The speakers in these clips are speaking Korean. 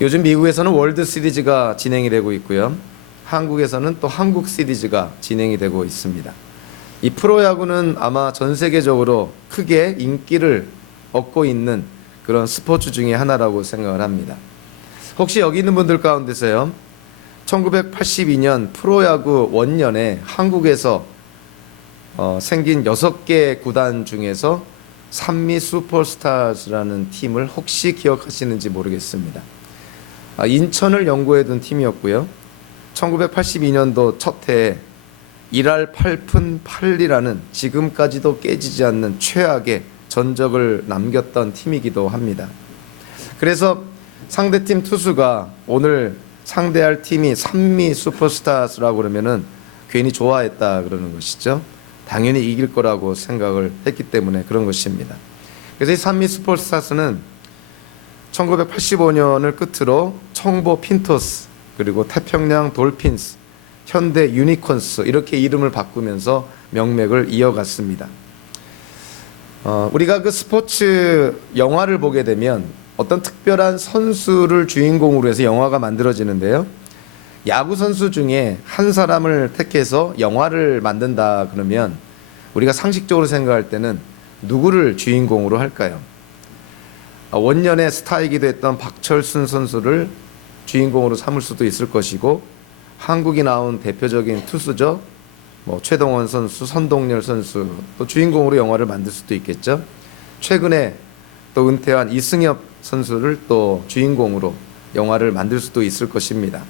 요즘 미국에서는 월드 시리즈가 진행이 되고 있고요. 한국에서는 또 한국 시리즈가 진행이 되고 있습니다. 이 프로야구는 아마 전 세계적으로 크게 인기를 얻고 있는 그런 스포츠 중에 하나라고 생각을 합니다. 혹시 여기 있는 분들 가운데서요, 1982년 프로야구 원년에 한국에서 생긴 6개 구단 중에서 산미 슈퍼스타즈라는 팀을 혹시 기억하시는지 모르겠습니다. 인천을 연고해 둔 팀이었고요. 1982년도 첫 해에 1할 8푼 8리라는 지금까지도 깨지지 않는 최악의 전적을 남겼던 팀이기도 합니다. 그래서 상대팀 투수가 오늘 상대할 팀이 산미 슈퍼스타즈라고 그러면은 괜히 좋아했다 그러는 것이죠. 당연히 이길 거라고 생각을 했기 때문에 그런 것입니다. 그래서 이 산미 슈퍼스타즈는 1985년을 끝으로 청보 핀토스, 그리고 태평양 돌핀스, 현대 유니콘스 이렇게 이름을 바꾸면서 명맥을 이어갔습니다. 우리가 그 스포츠 영화를 보게 되면 어떤 특별한 선수를 주인공으로 해서 영화가 만들어지는데요. 야구 선수 중에 한 사람을 택해서 영화를 만든다 그러면 우리가 상식적으로 생각할 때는 누구를 주인공으로 할까요? 원년의 스타이기도 했던 박철순 선수를 주인공으로 삼을 수도 있을 것이고, 한국이 나온 대표적인 투수죠. 최동원 선수, 선동열 선수 또 주인공으로 영화를 만들 수도 있겠죠. 최근에 또 은퇴한 이승엽 선수를 또 주인공으로 영화를 만들 수도 있을 것입니다.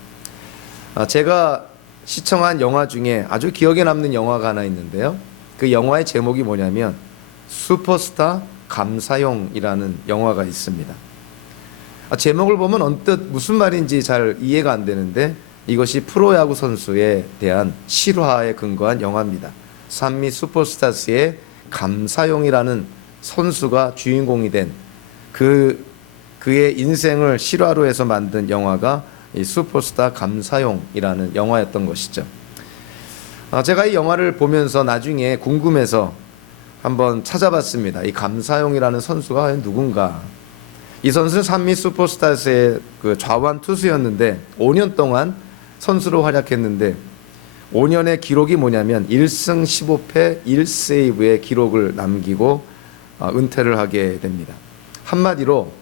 제가 시청한 영화 중에 아주 기억에 남는 영화가 하나 있는데요. 그 영화의 제목이 뭐냐면 슈퍼스타 감사용이라는 영화가 있습니다. 제목을 보면 언뜻 무슨 말인지 잘 이해가 안 되는데 이것이 프로야구 선수에 대한 실화에 근거한 영화입니다. 산미 슈퍼스타즈의 감사용이라는 선수가 주인공이 된 그의 인생을 실화로 해서 만든 영화가 이 슈퍼스타 감사용이라는 영화였던 것이죠. 제가 이 영화를 보면서 나중에 궁금해서 한번 찾아봤습니다. 이 감사용이라는 선수가 과연 누군가? 이 선수는 산미 슈퍼스타즈의 그 좌완 투수였는데 5년 동안 선수로 활약했는데 5년의 기록이 뭐냐면 1승 15패 1세이브의 기록을 남기고 은퇴를 하게 됩니다. 한마디로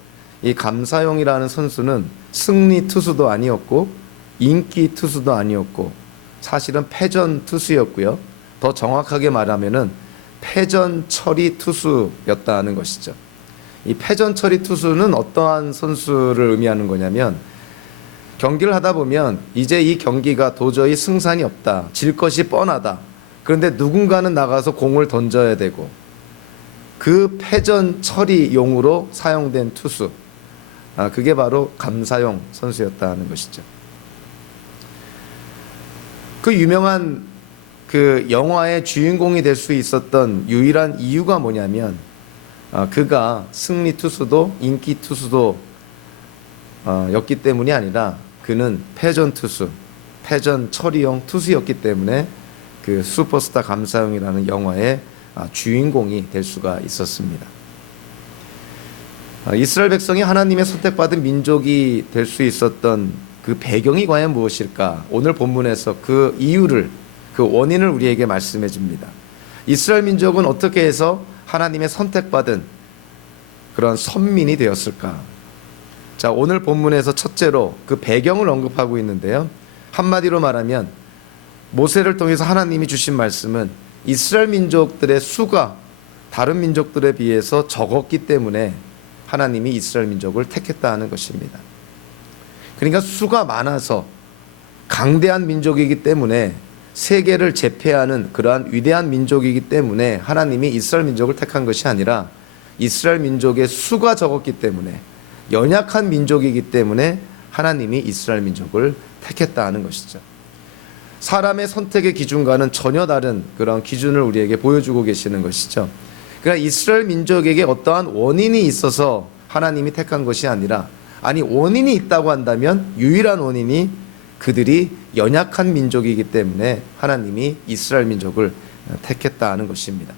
이 감사용이라는 선수는 승리 투수도 아니었고 인기 투수도 아니었고 사실은 패전 투수였고요. 더 정확하게 말하면은 패전 처리 투수였다는 것이죠. 이 패전 처리 투수는 어떠한 선수를 의미하는 거냐면 경기를 하다 보면 이제 이 경기가 도저히 승산이 없다, 질 것이 뻔하다. 그런데 누군가는 나가서 공을 던져야 되고 그 패전 처리용으로 사용된 투수, 그게 바로 감사용 선수였다는 것이죠. 그 유명한 그 영화의 주인공이 될 수 있었던 유일한 이유가 뭐냐면 그가 승리 투수도 인기 투수도 였기 때문이 아니라 그는 패전 투수, 패전 처리용 투수였기 때문에 그 슈퍼스타 감사용이라는 영화의 주인공이 될 수가 있었습니다. 이스라엘 백성이 하나님의 선택받은 민족이 될 수 있었던 그 배경이 과연 무엇일까? 오늘 본문에서 그 이유를, 그 원인을 우리에게 말씀해 줍니다. 이스라엘 민족은 어떻게 해서 하나님의 선택받은 그런 선민이 되었을까? 자, 오늘 본문에서 첫째로 그 배경을 언급하고 있는데요. 한마디로 말하면 모세를 통해서 하나님이 주신 말씀은 이스라엘 민족들의 수가 다른 민족들에 비해서 적었기 때문에 하나님이 이스라엘 민족을 택했다는 것입니다. 그러니까 수가 많아서 강대한 민족이기 때문에 세계를 제패하는 그러한 위대한 민족이기 때문에 하나님이 이스라엘 민족을 택한 것이 아니라 이스라엘 민족의 수가 적었기 때문에 연약한 민족이기 때문에 하나님이 이스라엘 민족을 택했다는 것이죠. 사람의 선택의 기준과는 전혀 다른 그런 기준을 우리에게 보여주고 계시는 것이죠. 그러니까 이스라엘 민족에게 어떠한 원인이 있어서 하나님이 택한 것이 아니라, 아니 원인이 있다고 한다면 유일한 원인이 그들이 연약한 민족이기 때문에 하나님이 이스라엘 민족을 택했다는 것입니다.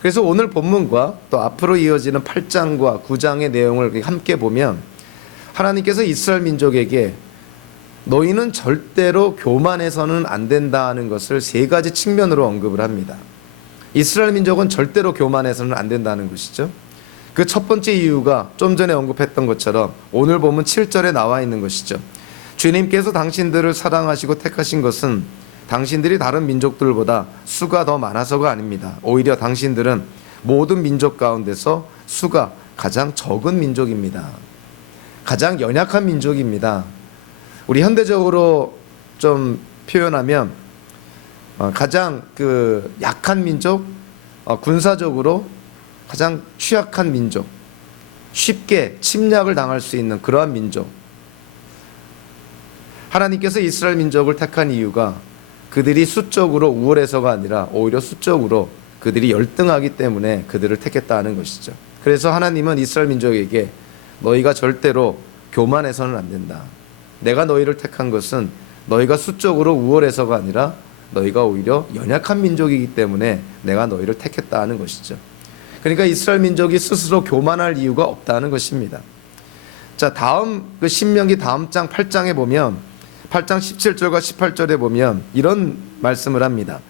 그래서 오늘 본문과 또 앞으로 이어지는 8장과 9장의 내용을 함께 보면 하나님께서 이스라엘 민족에게 너희는 절대로 교만해서는 안 된다는 것을 세 가지 측면으로 언급을 합니다. 이스라엘 민족은 절대로 교만해서는 안 된다는 것이죠. 그 첫 번째 이유가 좀 전에 언급했던 것처럼 오늘 보면 7절에 나와 있는 것이죠. 주님께서 당신들을 사랑하시고 택하신 것은 당신들이 다른 민족들보다 수가 더 많아서가 아닙니다. 오히려 당신들은 모든 민족 가운데서 수가 가장 적은 민족입니다. 가장 연약한 민족입니다. 우리 현대적으로 좀 표현하면 가장 약한 민족, 군사적으로 가장 취약한 민족, 쉽게 침략을 당할 수 있는 그러한 민족. 하나님께서 이스라엘 민족을 택한 이유가 그들이 수적으로 우월해서가 아니라 오히려 수적으로 그들이 열등하기 때문에 그들을 택했다는 것이죠. 그래서 하나님은 이스라엘 민족에게 너희가 절대로 교만해서는 안 된다. 내가 너희를 택한 것은 너희가 수적으로 우월해서가 아니라 너희가 오히려 연약한 민족이기 때문에 내가 너희를 택했다는 것이죠. 그러니까 이스라엘 민족이 스스로 교만할 이유가 없다는 것입니다. 자, 다음 신명기 다음 장 8장에 보면 8장 17절과 18절에 보면 이런 말씀을 합니다.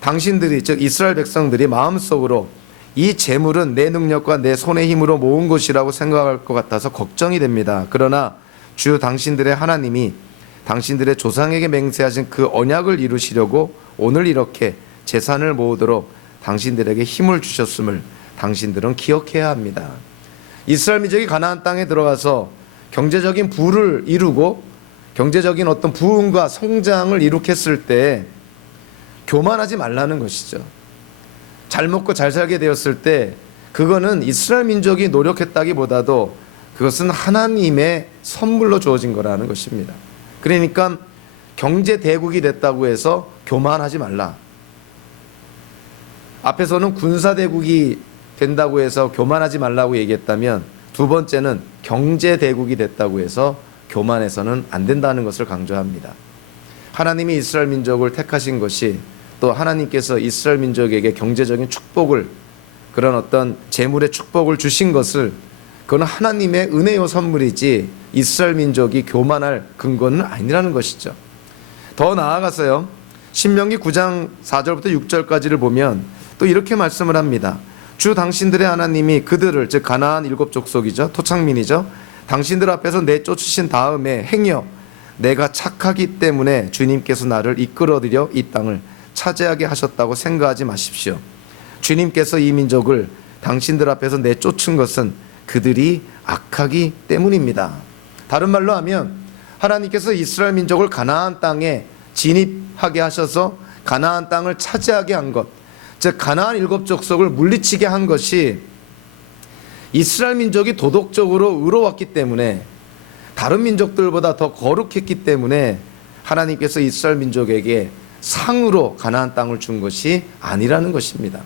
당신들이 즉 이스라엘 백성들이 마음속으로 이 재물은 내 능력과 내 손의 힘으로 모은 것이라고 생각할 것 같아서 걱정이 됩니다. 그러나 주 당신들의 하나님이 당신들의 조상에게 맹세하신 그 언약을 이루시려고 오늘 이렇게 재산을 모으도록 당신들에게 힘을 주셨음을 당신들은 기억해야 합니다. 이스라엘 민족이 가나안 땅에 들어가서 경제적인 부를 이루고 경제적인 어떤 부흥과 성장을 이룩했을 때 교만하지 말라는 것이죠. 잘 먹고 잘 살게 되었을 때 그거는 이스라엘 민족이 노력했다기보다도 그것은 하나님의 선물로 주어진 거라는 것입니다. 그러니까 경제 대국이 됐다고 해서 교만하지 말라. 앞에서는 군사 대국이 된다고 해서 교만하지 말라고 얘기했다면 두 번째는 경제 대국이 됐다고 해서 교만해서는 안 된다는 것을 강조합니다. 하나님이 이스라엘 민족을 택하신 것이 또 하나님께서 이스라엘 민족에게 경제적인 축복을 그런 어떤 재물의 축복을 주신 것을 그건 하나님의 은혜요 선물이지 이스라엘 민족이 교만할 근거는 아니라는 것이죠. 더 나아가서요. 신명기 9장 4절부터 6절까지를 보면 또 이렇게 말씀을 합니다. 주 당신들의 하나님이 그들을 즉 가나안 일곱 족속이죠. 토착민이죠. 당신들 앞에서 내쫓으신 다음에 행여 내가 착하기 때문에 주님께서 나를 이끌어들여 이 땅을 차지하게 하셨다고 생각하지 마십시오. 주님께서 이 민족을 당신들 앞에서 내쫓은 것은 그들이 악하기 때문입니다. 다른 말로 하면 하나님께서 이스라엘 민족을 가나안 땅에 진입하게 하셔서 가나안 땅을 차지하게 한 것, 즉 가나안 일곱 족속을 물리치게 한 것이 이스라엘 민족이 도덕적으로 의로웠기 때문에 다른 민족들보다 더 거룩했기 때문에 하나님께서 이스라엘 민족에게 상으로 가나안 땅을 준 것이 아니라는 것입니다.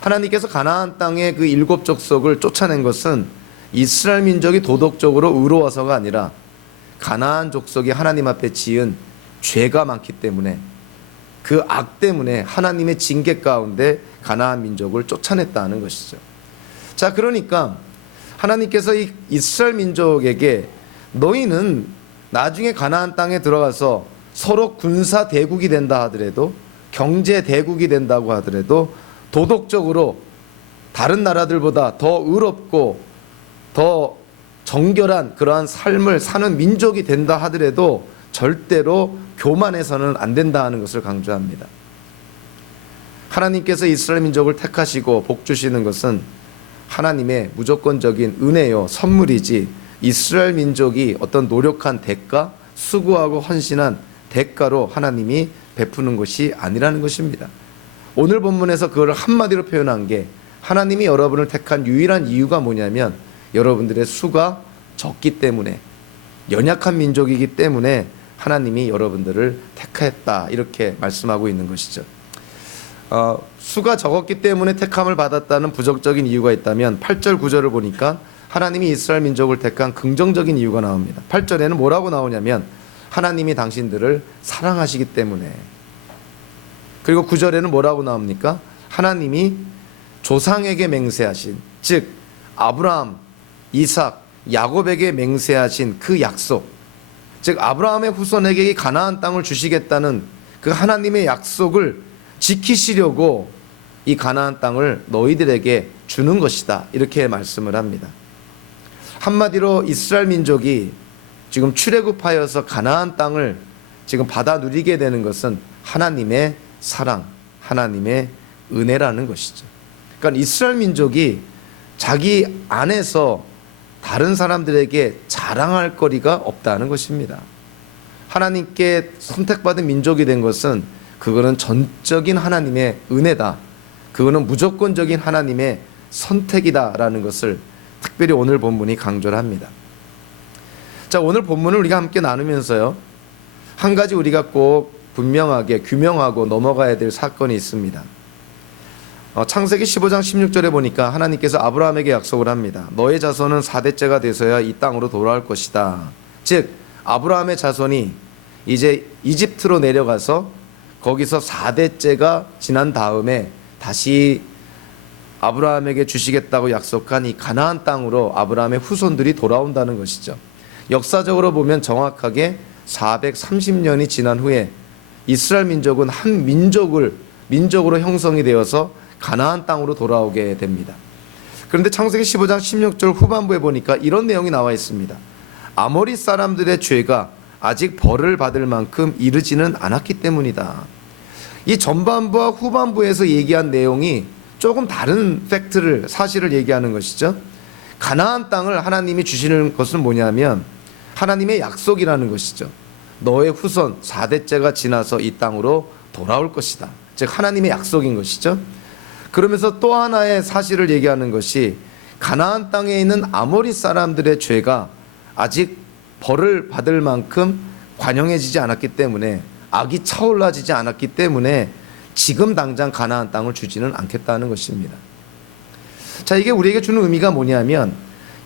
하나님께서 가나안 땅의 그 일곱 족속을 쫓아낸 것은 이스라엘 민족이 도덕적으로 의로워서가 아니라 가나안 족속이 하나님 앞에 지은 죄가 많기 때문에 그 악 때문에 하나님의 징계 가운데 가나안 민족을 쫓아냈다는 것이죠. 자, 그러니까 하나님께서 이 이스라엘 민족에게 너희는 나중에 가나안 땅에 들어가서 서로 군사 대국이 된다 하더라도 경제 대국이 된다고 하더라도 도덕적으로 다른 나라들보다 더 의롭고 더 정결한 그러한 삶을 사는 민족이 된다 하더라도 절대로 교만해서는 안 된다 하는 것을 강조합니다. 하나님께서 이스라엘 민족을 택하시고 복 주시는 것은 하나님의 무조건적인 은혜요 선물이지 이스라엘 민족이 어떤 노력한 대가, 수고하고 헌신한 대가로 하나님이 베푸는 것이 아니라는 것입니다. 오늘 본문에서 그걸 한마디로 표현한 게 하나님이 여러분을 택한 유일한 이유가 뭐냐면 여러분들의 수가 적기 때문에 연약한 민족이기 때문에 하나님이 여러분들을 택했다 이렇게 말씀하고 있는 것이죠. 수가 적었기 때문에 택함을 받았다는 부정적인 이유가 있다면 8절 9절을 보니까 하나님이 이스라엘 민족을 택한 긍정적인 이유가 나옵니다. 8절에는 뭐라고 나오냐면 하나님이 당신들을 사랑하시기 때문에, 그리고 9절에는 뭐라고 나옵니까? 하나님이 조상에게 맹세하신 즉 아브라함, 이삭, 야곱에게 맹세하신 그 약속, 즉 아브라함의 후손에게 이 가나안 땅을 주시겠다는 그 하나님의 약속을 지키시려고 이 가나안 땅을 너희들에게 주는 것이다, 이렇게 말씀을 합니다. 한마디로 이스라엘 민족이 지금 출애굽하여서 가나안 땅을 지금 받아 누리게 되는 것은 하나님의 사랑, 하나님의 은혜라는 것이죠. 그러니까 이스라엘 민족이 자기 안에서 다른 사람들에게 자랑할 거리가 없다는 것입니다. 하나님께 선택받은 민족이 된 것은 그거는 전적인 하나님의 은혜다, 그거는 무조건적인 하나님의 선택이다라는 것을 특별히 오늘 본문이 강조를 합니다. 자, 오늘 본문을 우리가 함께 나누면서요, 한 가지 우리가 꼭 분명하게 규명하고 넘어가야 될 사건이 있습니다. 창세기 15장 16절에 보니까 하나님께서 아브라함에게 약속을 합니다. 너의 자손은 4대째가 돼서야 이 땅으로 돌아올 것이다. 즉 아브라함의 자손이 이제 이집트로 내려가서 거기서 4대째가 지난 다음에 다시 아브라함에게 주시겠다고 약속한 이 가나안 땅으로 아브라함의 후손들이 돌아온다는 것이죠. 역사적으로 보면 정확하게 430년이 지난 후에 이스라엘 민족은 한 민족으로 형성이 되어서 가나안 땅으로 돌아오게 됩니다. 그런데 창세기 15장 16절 후반부에 보니까 이런 내용이 나와 있습니다. 아모리 사람들의 죄가 아직 벌을 받을 만큼 이르지는 않았기 때문이다. 이 전반부와 후반부에서 얘기한 내용이 조금 다른 사실을 얘기하는 것이죠. 가나안 땅을 하나님이 주시는 것은 뭐냐면 하나님의 약속이라는 것이죠. 너의 후손 4대째가 지나서 이 땅으로 돌아올 것이다. 즉 하나님의 약속인 것이죠. 그러면서 또 하나의 사실을 얘기하는 것이 가나안 땅에 있는 아모리 사람들의 죄가 아직 벌을 받을 만큼 관영해지지 않았기 때문에, 악이 차올라지지 않았기 때문에 지금 당장 가나안 땅을 주지는 않겠다는 것입니다. 자, 이게 우리에게 주는 의미가 뭐냐면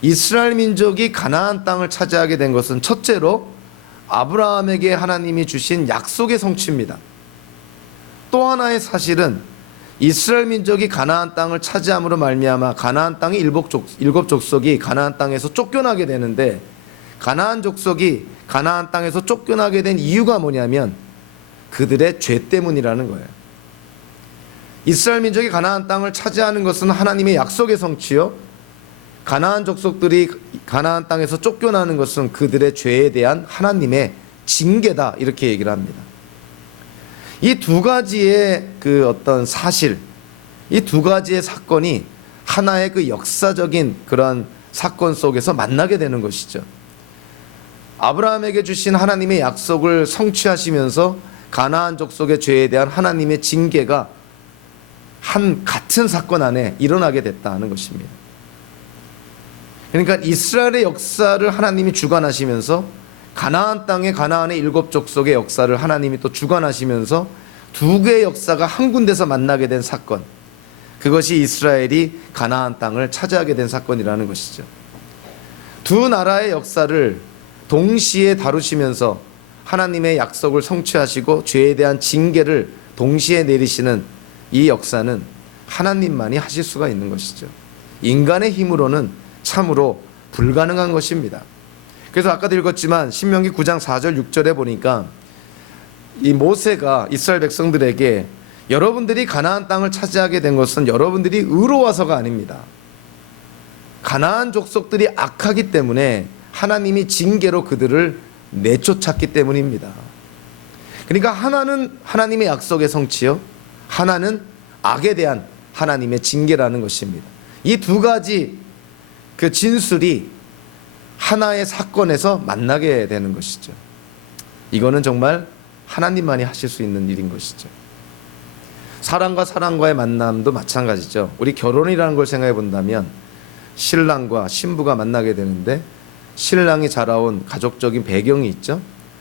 이스라엘 민족이 가나안 땅을 차지하게 된 것은 첫째로 아브라함에게 하나님이 주신 약속의 성취입니다. 또 하나의 사실은 이스라엘 민족이 가나안 땅을 차지함으로 말미암아 가나안 땅의 일곱 족속이 가나안 땅에서 쫓겨나게 되는데, 가나안 족속이 가나안 땅에서 쫓겨나게 된 이유가 뭐냐면 그들의 죄 때문이라는 거예요. 이스라엘 민족이 가나안 땅을 차지하는 것은 하나님의 약속의 성취요, 가나안 족속들이 가나안 땅에서 쫓겨나는 것은 그들의 죄에 대한 하나님의 징계다, 이렇게 얘기를 합니다. 이 두 가지의 그 어떤 사실, 이 두 가지의 사건이 하나의 그 역사적인 그런 사건 속에서 만나게 되는 것이죠. 아브라함에게 주신 하나님의 약속을 성취하시면서 가나안 족속의 죄에 대한 하나님의 징계가 같은 사건 안에 일어나게 됐다는 것입니다. 그러니까 이스라엘의 역사를 하나님이 주관하시면서 가나안 땅의 가나안의 일곱 족속의 역사를 하나님이 또 주관하시면서 두 개의 역사가 한 군데서 만나게 된 사건, 그것이 이스라엘이 가나안 땅을 차지하게 된 사건이라는 것이죠. 두 나라의 역사를 동시에 다루시면서 하나님의 약속을 성취하시고 죄에 대한 징계를 동시에 내리시는 이 역사는 하나님만이 하실 수가 있는 것이죠. 인간의 힘으로는 참으로 불가능한 것입니다. 그래서 아까도 읽었지만 신명기 9장 4절 6절에 보니까 이 모세가 이스라엘 백성들에게 여러분들이 가나안 땅을 차지하게 된 것은 여러분들이 의로워서가 아닙니다. 가나안 족속들이 악하기 때문에 하나님이 징계로 그들을 내쫓았기 때문입니다. 그러니까 하나는 하나님의 약속의 성취요, 하나는 악에 대한 하나님의 징계라는 것입니다. 이 두 가지 그 진술이 하나의 사건에서 만나게 되는 것이죠. 이거는 정말 하나님만이 하실 수 있는 일인 것이죠. 사람과 사람과의 만남도 마찬가지죠. 우리 결혼이라는 걸 생각해 본다면 신랑과 신부가 만나게 되는데 신랑이 자라온 가족적인 배경이 있죠.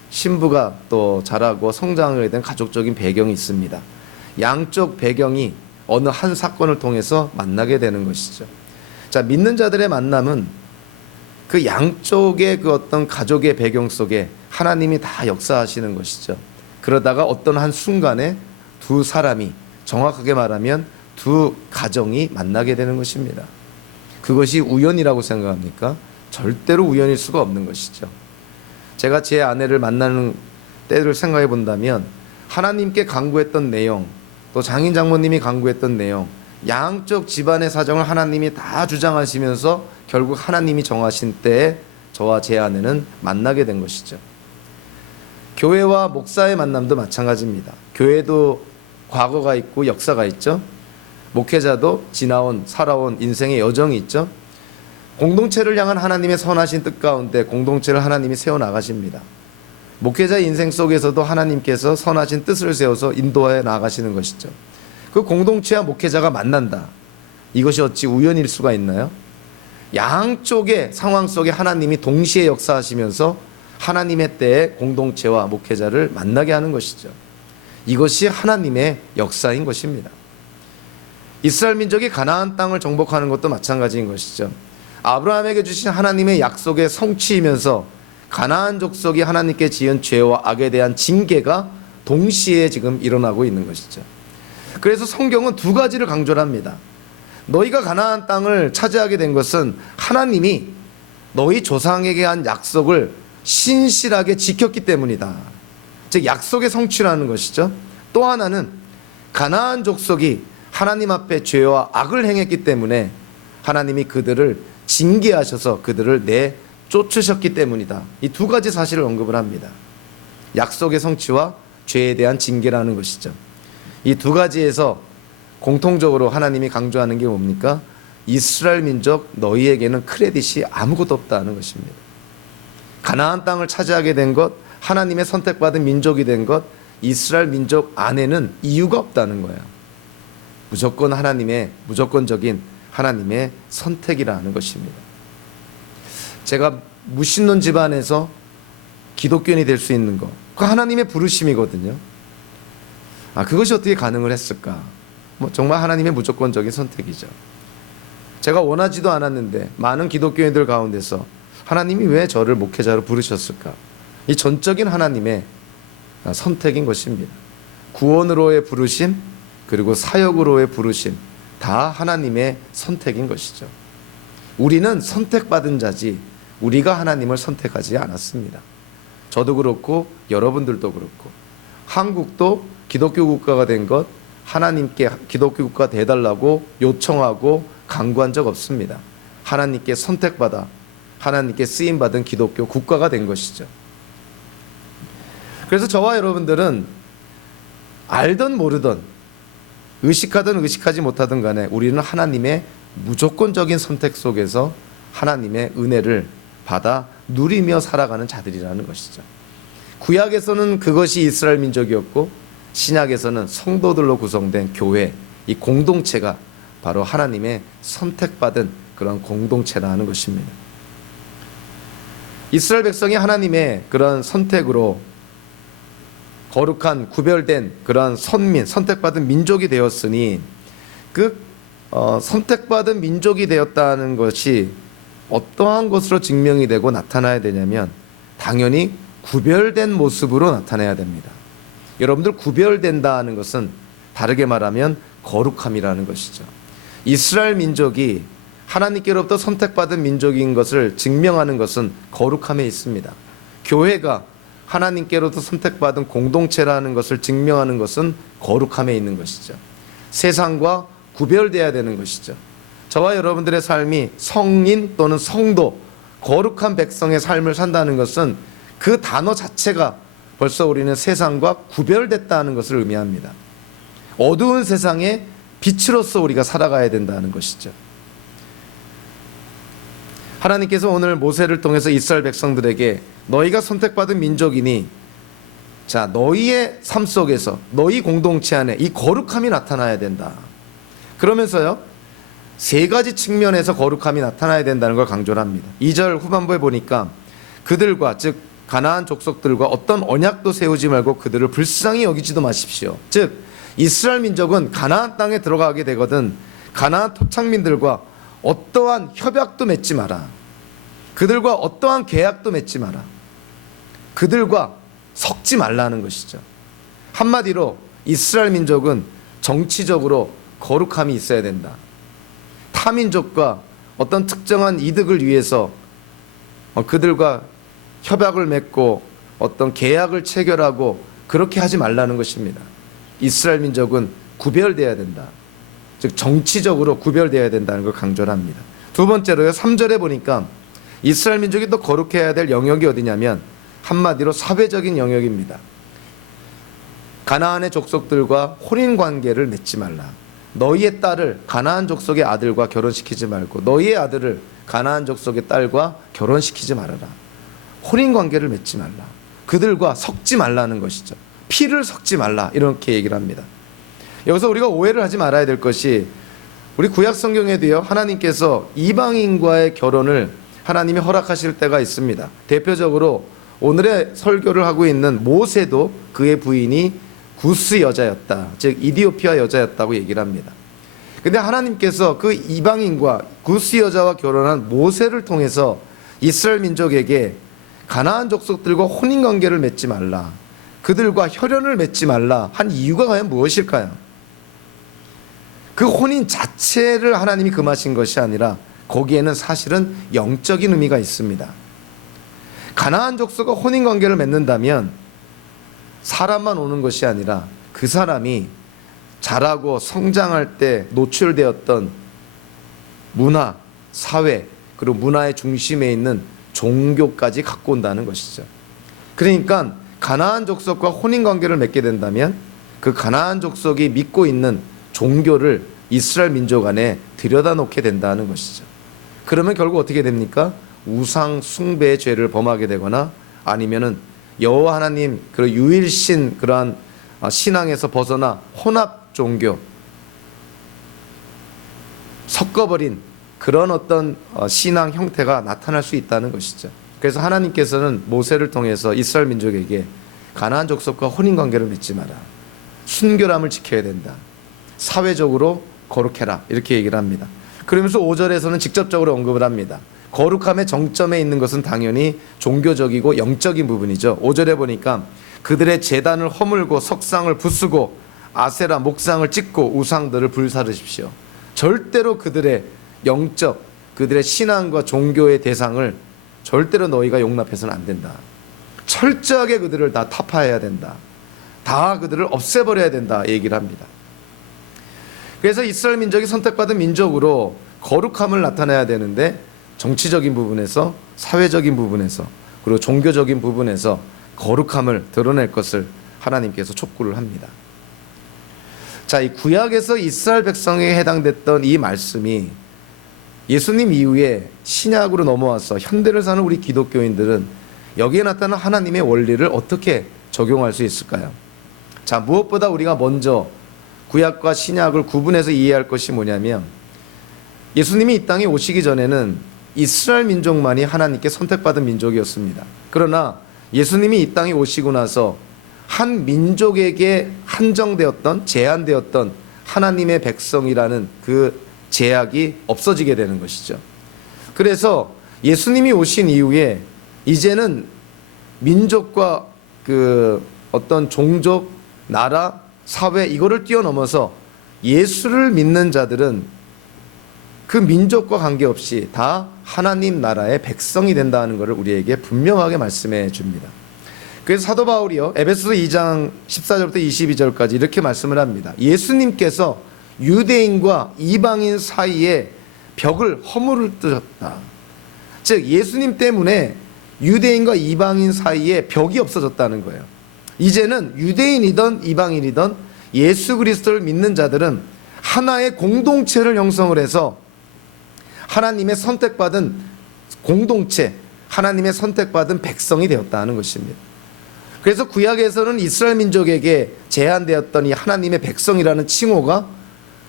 신부가 또 자라고 성장하게 된 가족적인 배경이 있습니다. 양쪽 배경이 어느 한 사건을 통해서 만나게 되는 것이죠. 자, 믿는 자들의 만남은 그 양쪽의 그 어떤 가족의 배경 속에 하나님이 다 역사하시는 것이죠. 그러다가 어떤 한 순간에 두 사람이, 정확하게 말하면 두 가정이 만나게 되는 것입니다. 그것이 우연이라고 생각합니까? 절대로 우연일 수가 없는 것이죠. 제가 제 아내를 만나는 때를 생각해 본다면 하나님께 간구했던 내용, 또 장인 장모님이 간구했던 내용, 양쪽 집안의 사정을 하나님이 다 주장하시면서 결국 하나님이 정하신 때에 저와 제 아내는 만나게 된 것이죠. 교회와 목사의 만남도 마찬가지입니다. 교회도 과거가 있고 역사가 있죠. 목회자도 살아온 인생의 여정이 있죠. 공동체를 향한 하나님의 선하신 뜻 가운데 공동체를 하나님이 세워나가십니다. 목회자의 인생 속에서도 하나님께서 선하신 뜻을 세워서 인도해 나가시는 것이죠. 그 공동체와 목회자가 만난다. 이것이 어찌 우연일 수가 있나요? 양쪽의 상황 속에 하나님이 동시에 역사하시면서 하나님의 때에 공동체와 목회자를 만나게 하는 것이죠. 이것이 하나님의 역사인 것입니다. 이스라엘 민족이 가나안 땅을 정복하는 것도 마찬가지인 것이죠. 아브라함에게 주신 하나님의 약속의 성취이면서 가나안 족속이 하나님께 지은 죄와 악에 대한 징계가 동시에 지금 일어나고 있는 것이죠. 그래서 성경은 두 가지를 강조를 합니다. 너희가 가나안 땅을 차지하게 된 것은 하나님이 너희 조상에게 한 약속을 신실하게 지켰기 때문이다. 즉 약속의 성취라는 것이죠. 또 하나는 가나안 족속이 하나님 앞에 죄와 악을 행했기 때문에 하나님이 그들을 징계하셔서 그들을 내쫓으셨기 때문이다. 이 두 가지 사실을 언급을 합니다. 약속의 성취와 죄에 대한 징계라는 것이죠. 이 두 가지에서 공통적으로 하나님이 강조하는 게 뭡니까? 이스라엘 민족 너희에게는 크레딧이 아무것도 없다는 것입니다. 가나안 땅을 차지하게 된 것, 하나님의 선택받은 민족이 된 것, 이스라엘 민족 안에는 이유가 없다는 거예요. 무조건 무조건적인 하나님의 선택이라는 것입니다. 제가 무신론 집안에서 기독교인이 될 수 있는 것, 그 하나님의 부르심이거든요. 그것이 어떻게 가능을 했을까? 정말 하나님의 무조건적인 선택이죠. 제가 원하지도 않았는데 많은 기독교인들 가운데서 하나님이 왜 저를 목회자로 부르셨을까? 이 전적인 하나님의 선택인 것입니다. 구원으로의 부르심, 그리고 사역으로의 부르심, 다 하나님의 선택인 것이죠. 우리는 선택받은 자지 우리가 하나님을 선택하지 않았습니다. 저도 그렇고 여러분들도 그렇고 한국도 기독교 국가가 된 것 하나님께 기독교 국가 돼달라고 요청하고 간구한 적 없습니다. 하나님께 선택받아 하나님께 쓰임받은 기독교 국가가 된 것이죠. 그래서 저와 여러분들은 알든 모르든 의식하든 의식하지 못하든 간에 우리는 하나님의 무조건적인 선택 속에서 하나님의 은혜를 받아 누리며 살아가는 자들이라는 것이죠. 구약에서는 그것이 이스라엘 민족이었고 신약에서는 성도들로 구성된 교회, 이 공동체가 바로 하나님의 선택받은 그런 공동체라는 것입니다. 이스라엘 백성이 하나님의 그런 선택으로 거룩한 구별된 그런 선민, 선택받은 민족이 되었으니 그 선택받은 민족이 되었다는 것이 어떠한 것으로 증명이 되고 나타나야 되냐면 당연히 구별된 모습으로 나타나야 됩니다. 여러분들 구별된다는 것은 다르게 말하면 거룩함이라는 것이죠. 이스라엘 민족이 하나님께로부터 선택받은 민족인 것을 증명하는 것은 거룩함에 있습니다. 교회가 하나님께로부터 선택받은 공동체라는 것을 증명하는 것은 거룩함에 있는 것이죠. 세상과 구별되어야 되는 것이죠. 저와 여러분들의 삶이 성인 또는 성도, 거룩한 백성의 삶을 산다는 것은 그 단어 자체가 벌써 우리는 세상과 구별됐다는 것을 의미합니다. 어두운 세상에 빛으로서 우리가 살아가야 된다는 것이죠. 하나님께서 오늘 모세를 통해서 이스라엘 백성들에게 너희가 선택받은 민족이니 자 너희의 삶 속에서 너희 공동체 안에 이 거룩함이 나타나야 된다. 그러면서요 세 가지 측면에서 거룩함이 나타나야 된다는 걸 강조를 합니다. 2절 후반부에 보니까 그들과 즉 가나안 족속들과 어떤 언약도 세우지 말고 그들을 불쌍히 여기지도 마십시오. 즉 이스라엘 민족은 가나안 땅에 들어가게 되거든 가나안 토착민들과 어떠한 협약도 맺지 마라. 그들과 어떠한 계약도 맺지 마라. 그들과 섞지 말라는 것이죠. 한마디로 이스라엘 민족은 정치적으로 거룩함이 있어야 된다. 타민족과 어떤 특정한 이득을 위해서 그들과 협약을 맺고 어떤 계약을 체결하고 그렇게 하지 말라는 것입니다. 이스라엘 민족은 구별되어야 된다. 즉 정치적으로 구별되어야 된다는 걸 강조를 합니다. 두 번째로요, 3절에 보니까 이스라엘 민족이 또 거룩해야 될 영역이 어디냐면 한마디로 사회적인 영역입니다. 가나안의 족속들과 혼인 관계를 맺지 말라. 너희의 딸을 가나안 족속의 아들과 결혼시키지 말고 너희의 아들을 가나안 족속의 딸과 결혼시키지 말아라. 혼인 관계를 맺지 말라. 그들과 섞지 말라는 것이죠. 피를 섞지 말라, 이렇게 얘기를 합니다. 여기서 우리가 오해를 하지 말아야 될 것이, 우리 구약 성경에도요, 하나님께서 이방인과의 결혼을 하나님이 허락하실 때가 있습니다. 대표적으로 오늘의 설교를 하고 있는 모세도 그의 부인이 구스 여자였다, 즉 이디오피아 여자였다고 얘기를 합니다. 근데 하나님께서 그 이방인과 구스 여자와 결혼한 모세를 통해서 이스라엘 민족에게 가나안 족속들과 혼인관계를 맺지 말라, 그들과 혈연을 맺지 말라 한 이유가 과연 무엇일까요? 그 혼인 자체를 하나님이 금하신 것이 아니라 거기에는 사실은 영적인 의미가 있습니다. 가나안 족속과 혼인관계를 맺는다면 사람만 오는 것이 아니라 그 사람이 자라고 성장할 때 노출되었던 문화, 사회, 그리고 문화의 중심에 있는 종교까지 갖고 온다는 것이죠. 그러니까 가나안 족속과 혼인관계를 맺게 된다면 그 가나안 족속이 믿고 있는 종교를 이스라엘 민족 안에 들여다 놓게 된다는 것이죠. 그러면 결국 어떻게 됩니까? 우상 숭배의 죄를 범하게 되거나 아니면은 여호와 하나님 그 유일신 그러한 신앙에서 벗어나 혼합 종교, 섞어버린 그런 어떤 신앙 형태가 나타날 수 있다는 것이죠. 그래서 하나님께서는 모세를 통해서 이스라엘 민족에게 가나안 족속과 혼인관계를 맺지 마라, 순결함을 지켜야 된다, 사회적으로 거룩해라, 이렇게 얘기를 합니다. 그러면서 5절에서는 직접적으로 언급을 합니다. 거룩함의 정점에 있는 것은 당연히 종교적이고 영적인 부분이죠. 5절에 보니까 그들의 제단을 허물고 석상을 부수고 아세라 목상을 찍고 우상들을 불사르십시오. 절대로 그들의 영적, 그들의 신앙과 종교의 대상을 절대로 너희가 용납해서는 안 된다. 철저하게 그들을 다 타파해야 된다. 다 그들을 없애버려야 된다 얘기를 합니다. 그래서 이스라엘 민족이 선택받은 민족으로 거룩함을 나타내야 되는데 정치적인 부분에서, 사회적인 부분에서, 그리고 종교적인 부분에서 거룩함을 드러낼 것을 하나님께서 촉구를 합니다. 자, 이 구약에서 이스라엘 백성에게 해당됐던 이 말씀이 예수님 이후에 신약으로 넘어와서 현대를 사는 우리 기독교인들은 여기에 나타난 하나님의 원리를 어떻게 적용할 수 있을까요? 자, 무엇보다 우리가 먼저 구약과 신약을 구분해서 이해할 것이 뭐냐면, 예수님이 이 땅에 오시기 전에는 이스라엘 민족만이 하나님께 선택받은 민족이었습니다. 그러나 예수님이 이 땅에 오시고 나서 한 민족에게 한정되었던, 제한되었던 하나님의 백성이라는 그 제약이 없어지게 되는 것이죠. 그래서 예수님이 오신 이후에 이제는 민족과 그 어떤 종족, 나라, 사회, 이거를 뛰어넘어서 예수를 믿는 자들은 그 민족과 관계없이 다 하나님 나라의 백성이 된다는 것을 우리에게 분명하게 말씀해 줍니다. 그래서 사도 바울이요, 에베소서 2장 14절부터 22절까지 이렇게 말씀을 합니다. 예수님께서 유대인과 이방인 사이에 벽을 허물으셨다. 즉 예수님 때문에 유대인과 이방인 사이에 벽이 없어졌다는 거예요. 이제는 유대인이든 이방인이든 예수 그리스도를 믿는 자들은 하나의 공동체를 형성을 해서 하나님의 선택받은 공동체, 하나님의 선택받은 백성이 되었다는 것입니다. 그래서 구약에서는 이스라엘 민족에게 제한되었던 이 하나님의 백성이라는 칭호가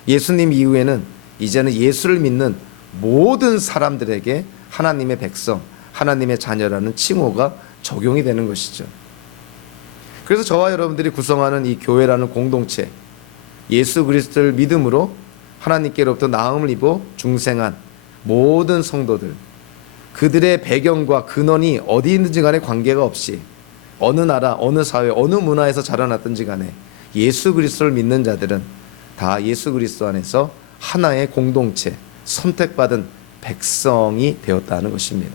예수님 이후에는 이제는 예수를 믿는 모든 사람들에게 하나님의 백성, 하나님의 자녀라는 칭호가 적용이 되는 것이죠. 그래서 저와 여러분들이 구성하는 이 교회라는 공동체, 예수 그리스도를 믿음으로 하나님께로부터 나음을 입어 중생한 모든 성도들, 그들의 배경과 근원이 어디 있는지 간에 관계가 없이 어느 나라, 어느 사회, 어느 문화에서 자라났든지 간에 예수 그리스도를 믿는 자들은 다 예수 그리스도 안에서 하나의 공동체, 선택받은 백성이 되었다는 것입니다.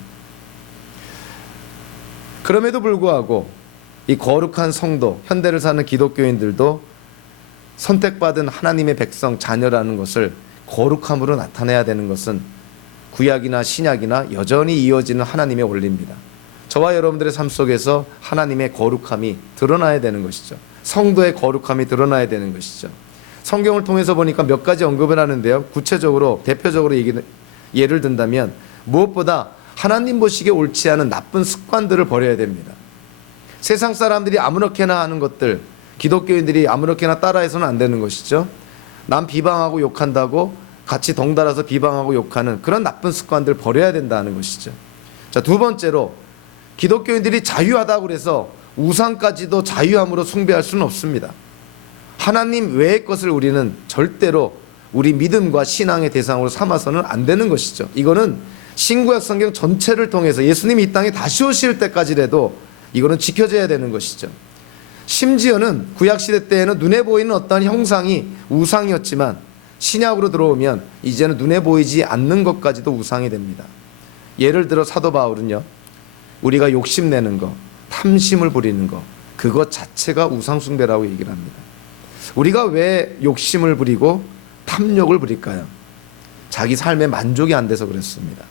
그럼에도 불구하고 이 거룩한 성도, 현대를 사는 기독교인들도 선택받은 하나님의 백성, 자녀라는 것을 거룩함으로 나타내야 되는 것은 구약이나 신약이나 여전히 이어지는 하나님의 원리입니다. 저와 여러분들의 삶 속에서 하나님의 거룩함이 드러나야 되는 것이죠. 성도의 거룩함이 드러나야 되는 것이죠. 성경을 통해서 보니까 몇 가지 언급을 하는데요. 구체적으로 대표적으로 예를 든다면 무엇보다 하나님 보시기에 옳지 않은 나쁜 습관들을 버려야 됩니다. 세상 사람들이 아무렇게나 하는 것들, 기독교인들이 아무렇게나 따라해서는 안 되는 것이죠. 남 비방하고 욕한다고 같이 덩달아서 비방하고 욕하는 그런 나쁜 습관들 버려야 된다는 것이죠. 자, 두 번째로 기독교인들이 자유하다고 그래서 우상까지도 자유함으로 숭배할 수는 없습니다. 하나님 외의 것을 우리는 절대로 우리 믿음과 신앙의 대상으로 삼아서는 안 되는 것이죠. 이거는 신구약 성경 전체를 통해서 예수님이 이 땅에 다시 오실 때까지라도 이거는 지켜져야 되는 것이죠. 심지어는 구약시대 때에는 눈에 보이는 어떤 형상이 우상이었지만 신약으로 들어오면 이제는 눈에 보이지 않는 것까지도 우상이 됩니다. 예를 들어 사도 바울은요, 우리가 욕심내는 거, 탐심을 부리는 거, 그것 자체가 우상숭배라고 얘기를 합니다. 우리가 왜 욕심을 부리고 탐욕을 부릴까요? 자기 삶에 만족이 안 돼서 그렇습니다.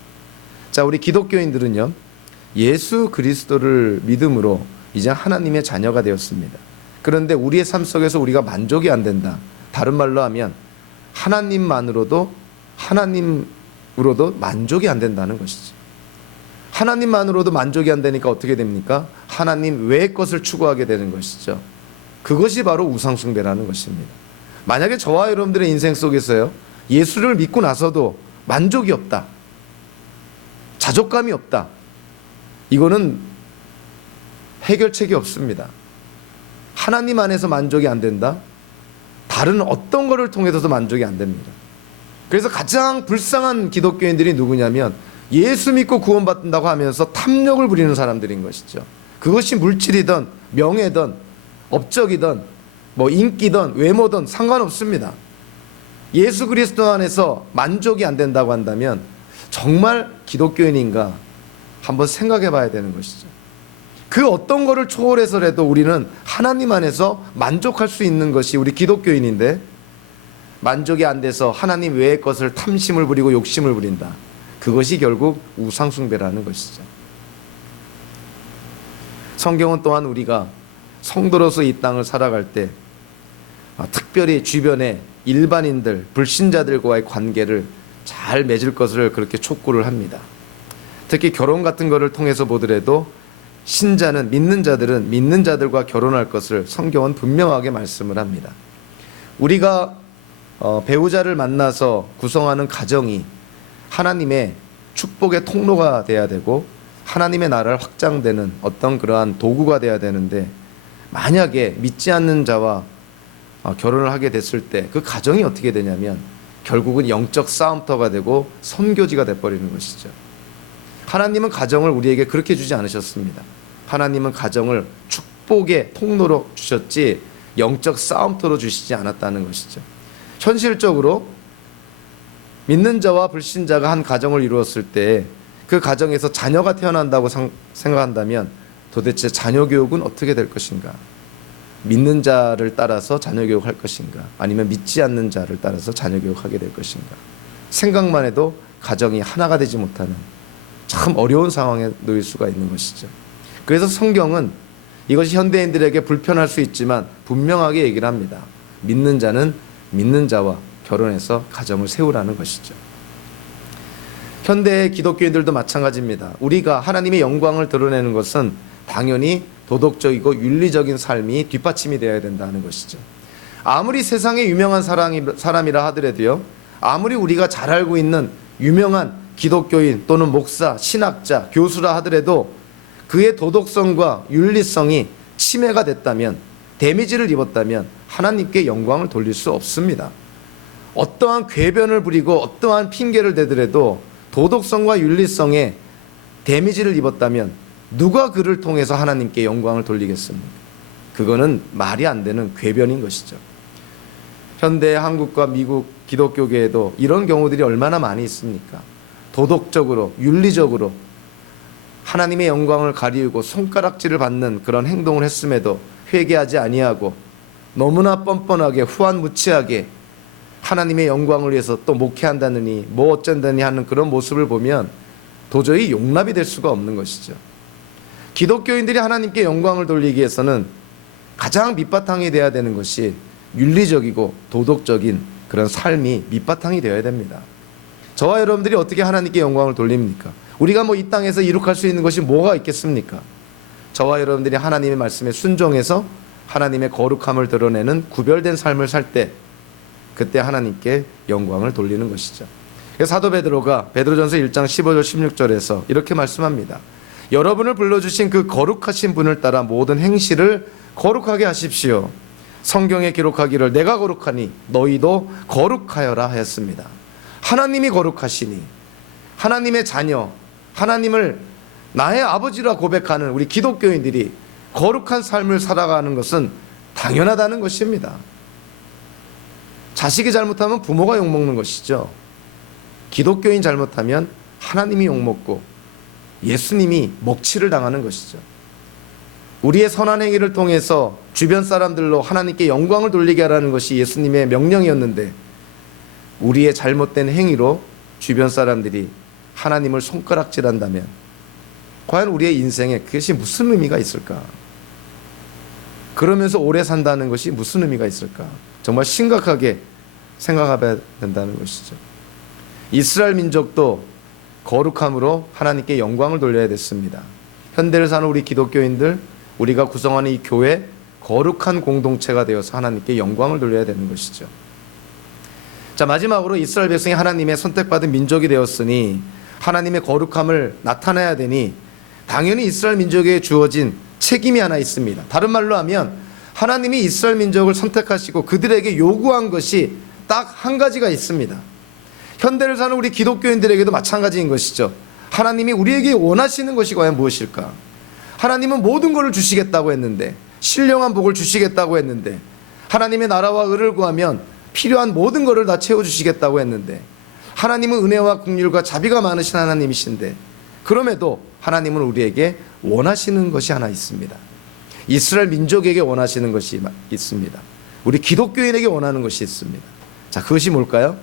자, 우리 기독교인들은요, 예수 그리스도를 믿음으로 이제 하나님의 자녀가 되었습니다. 그런데 우리의 삶 속에서 우리가 만족이 안 된다. 다른 말로 하면 하나님으로도 만족이 안 된다는 것이죠. 하나님만으로도 만족이 안 되니까 어떻게 됩니까? 하나님 외의 것을 추구하게 되는 것이죠. 그것이 바로 우상숭배라는 것입니다. 만약에 저와 여러분들의 인생 속에서요, 예수를 믿고 나서도 만족이 없다, 자족감이 없다, 이거는 해결책이 없습니다. 하나님 안에서 만족이 안 된다? 다른 어떤 것을 통해서도 만족이 안 됩니다. 그래서 가장 불쌍한 기독교인들이 누구냐면 예수 믿고 구원받는다고 하면서 탐욕을 부리는 사람들인 것이죠. 그것이 물질이든 명예든 업적이든 뭐 인기든 외모든 상관없습니다. 예수 그리스도 안에서 만족이 안 된다고 한다면 정말 기독교인인가 한번 생각해 봐야 되는 것이죠. 그 어떤 거를 초월해서라도 우리는 하나님 안에서 만족할 수 있는 것이 우리 기독교인인데, 만족이 안 돼서 하나님 외의 것을 탐심을 부리고 욕심을 부린다. 그것이 결국 우상숭배라는 것이죠. 성경은 또한 우리가 성도로서 이 땅을 살아갈 때 특별히 주변의 일반인들, 불신자들과의 관계를 잘 맺을 것을 그렇게 촉구를 합니다. 특히 결혼 같은 것을 통해서 보더라도 신자는, 믿는 자들은 믿는 자들과 결혼할 것을 성경은 분명하게 말씀을 합니다. 우리가 배우자를 만나서 구성하는 가정이 하나님의 축복의 통로가 돼야 되고 하나님의 나라를 확장되는 어떤 그러한 도구가 돼야 되는데, 만약에 믿지 않는 자와 결혼을 하게 됐을 때 그 가정이 어떻게 되냐면 결국은 영적 싸움터가 되고 선교지가 돼버리는 것이죠. 하나님은 가정을 우리에게 그렇게 주지 않으셨습니다. 하나님은 가정을 축복의 통로로 주셨지 영적 싸움터로 주시지 않았다는 것이죠. 현실적으로 믿는 자와 불신자가 한 가정을 이루었을 때 그 가정에서 자녀가 태어난다고 생각한다면 도대체 자녀 교육은 어떻게 될 것인가? 믿는 자를 따라서 자녀 교육할 것인가? 아니면 믿지 않는 자를 따라서 자녀 교육하게 될 것인가? 생각만 해도 가정이 하나가 되지 못하는 참 어려운 상황에 놓일 수가 있는 것이죠. 그래서 성경은 이것이 현대인들에게 불편할 수 있지만 분명하게 얘기를 합니다. 믿는 자는 믿는 자와 결혼해서 가정을 세우라는 것이죠. 현대의 기독교인들도 마찬가지입니다. 우리가 하나님의 영광을 드러내는 것은 당연히 도덕적이고 윤리적인 삶이 뒷받침이 되어야 된다는 것이죠. 아무리 세상에 유명한 사람이라 하더라도요, 아무리 우리가 잘 알고 있는 유명한 기독교인 또는 목사, 신학자, 교수라 하더라도 그의 도덕성과 윤리성이 침해가 됐다면, 데미지를 입었다면 하나님께 영광을 돌릴 수 없습니다. 어떠한 궤변을 부리고 어떠한 핑계를 대더라도 도덕성과 윤리성에 데미지를 입었다면 누가 그를 통해서 하나님께 영광을 돌리겠습니까? 그거는 말이 안 되는 궤변인 것이죠. 현대 한국과 미국 기독교계에도 이런 경우들이 얼마나 많이 있습니까? 도덕적으로, 윤리적으로 하나님의 영광을 가리우고 손가락질을 받는 그런 행동을 했음에도 회개하지 아니하고 너무나 뻔뻔하게 후안무치하게 하나님의 영광을 위해서 또 목회한다느니 뭐 어쩐다니 하는 그런 모습을 보면 도저히 용납이 될 수가 없는 것이죠. 기독교인들이 하나님께 영광을 돌리기 위해서는 가장 밑바탕이 되어야 되는 것이 윤리적이고 도덕적인 그런 삶이 밑바탕이 되어야 됩니다. 저와 여러분들이 어떻게 하나님께 영광을 돌립니까? 우리가 뭐 이 땅에서 이룩할 수 있는 것이 뭐가 있겠습니까? 저와 여러분들이 하나님의 말씀에 순종해서 하나님의 거룩함을 드러내는 구별된 삶을 살 때 그때 하나님께 영광을 돌리는 것이죠. 사도 베드로가 베드로전서 1장 15절 16절에서 이렇게 말씀합니다. 여러분을 불러주신 그 거룩하신 분을 따라 모든 행실을 거룩하게 하십시오. 성경에 기록하기를 내가 거룩하니 너희도 거룩하여라 하였습니다. 하나님이 거룩하시니 하나님의 자녀, 하나님을 나의 아버지라 고백하는 우리 기독교인들이 거룩한 삶을 살아가는 것은 당연하다는 것입니다. 자식이 잘못하면 부모가 욕먹는 것이죠. 기독교인 잘못하면 하나님이 욕먹고 예수님이 먹칠을 당하는 것이죠. 우리의 선한 행위를 통해서 주변 사람들로 하나님께 영광을 돌리게 하라는 것이 예수님의 명령이었는데 우리의 잘못된 행위로 주변 사람들이 하나님을 손가락질한다면 과연 우리의 인생에 그것이 무슨 의미가 있을까? 그러면서 오래 산다는 것이 무슨 의미가 있을까? 정말 심각하게 생각해야 된다는 것이죠. 이스라엘 민족도 거룩함으로 하나님께 영광을 돌려야 됐습니다. 현대를 사는 우리 기독교인들, 우리가 구성하는 이 교회 거룩한 공동체가 되어서 하나님께 영광을 돌려야 되는 것이죠. 자, 마지막으로 이스라엘 백성이 하나님의 선택받은 민족이 되었으니 하나님의 거룩함을 나타내야 되니 당연히 이스라엘 민족에 주어진 책임이 하나 있습니다. 다른 말로 하면 하나님이 이스라엘 민족을 선택하시고 그들에게 요구한 것이 딱 한 가지가 있습니다. 현대를 사는 우리 기독교인들에게도 마찬가지인 것이죠. 하나님이 우리에게 원하시는 것이 과연 무엇일까? 하나님은 모든 것을 주시겠다고 했는데, 신령한 복을 주시겠다고 했는데, 하나님의 나라와 의를 구하면 필요한 모든 것을 다 채워주시겠다고 했는데, 하나님은 은혜와 긍휼과 자비가 많으신 하나님이신데, 그럼에도 하나님은 우리에게 원하시는 것이 하나 있습니다. 이스라엘 민족에게 원하시는 것이 있습니다. 우리 기독교인에게 원하는 것이 있습니다. 자, 그것이 뭘까요?